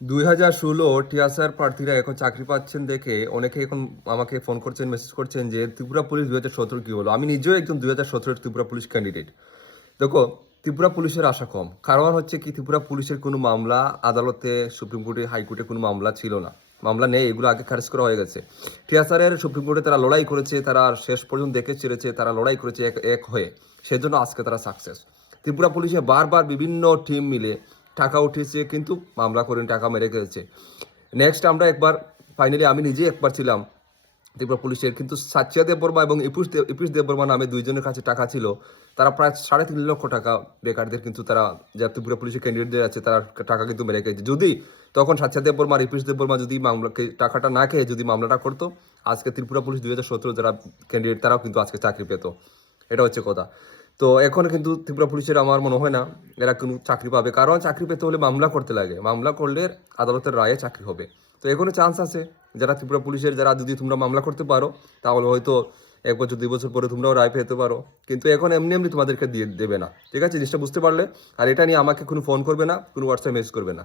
দুই হাজার ষোলো টিএসআর প্রার্থীরা এখন চাকরি পাচ্ছেন দেখে অনেকে এখন আমাকে ফোন করছেন মেসেজ করছেন যে, ত্রিপুরা পুলিশ দুই হাজার সতেরো কী হলো? আমি নিজেও একজন দুই হাজার সতেরোর ত্রিপুরা পুলিশ ক্যান্ডিডেট দেখো, ত্রিপুরা পুলিশের আশা কম। কারণ হচ্ছে কি, ত্রিপুরা পুলিশের কোনো মামলা আদালতে, সুপ্রিম কোর্টে, হাইকোর্টে কোনো মামলা ছিল না। মামলা নেই, এগুলো আগে খারিজ করা হয়ে গেছে। টিএসআরের সুপ্রিম কোর্টে তারা লড়াই করেছে, তারা শেষ পর্যন্ত দেখে ছেড়েছে, তারা লড়াই করেছে এক এক হয়ে। সেজন্য আজকে তারা সাকসেস ত্রিপুরা পুলিশে বারবার বিভিন্ন টিম মিলে টাকা উঠিয়েছে, কিন্তু মামলা করে টাকা মেরে গেছে। নেক্সট আমরা একবার ফাইনালি আমি নিজেই একবার ছিলাম ত্রিপুরা পুলিশের, কিন্তু সাচিয়া দেববর্মা এবং ইপুষ দেব ইপুষ দেববর্মা নামে দুইজনের কাছে টাকা ছিল। তারা প্রায় সাড়ে তিন লক্ষ টাকা বেকারদের কিন্তু তারা যা ত্রিপুরা পুলিশের ক্যান্ডিডেটদের আছে, তারা টাকা কিন্তু মেরে গেছে যদি তখন সাচিয়া দেববর্মা আর ইপুষ দেববর্মা যদি মামলাকে টাকাটা না খেয়ে যদি মামলাটা করতো, আজকে ত্রিপুরা পুলিশ দুই হাজার সতেরো যারা ক্যান্ডিডেট তারাও কিন্তু আজকে চাকরি পেত। এটা হচ্ছে কথা। তো এখন কিন্তু ত্রিপুরা পুলিশের আমার মনে হয় না এরা কোনো চাকরি পাবে। কারণ চাকরি পেতে হলে মামলা করতে লাগে। মামলা করলে আদালতের রায়ে চাকরি হবে। তো এখনও চান্স আছে যারা ত্রিপুরা পুলিশের, যারা যদি তোমরা মামলা করতে পারো, তাহলে হয়তো এক বছর, দুই বছর পরে তোমরাও রায় পেতে পারো। কিন্তু এখন এমনি এমনি তোমাদেরকে দিয়ে দেবে না। ঠিক আছে? জিনিসটা বুঝতে পারলে। আর এটা নিয়ে আমাকে কোনো ফোন করবে না, কোনো হোয়াটসঅ্যাপ মেসেজ করবে না।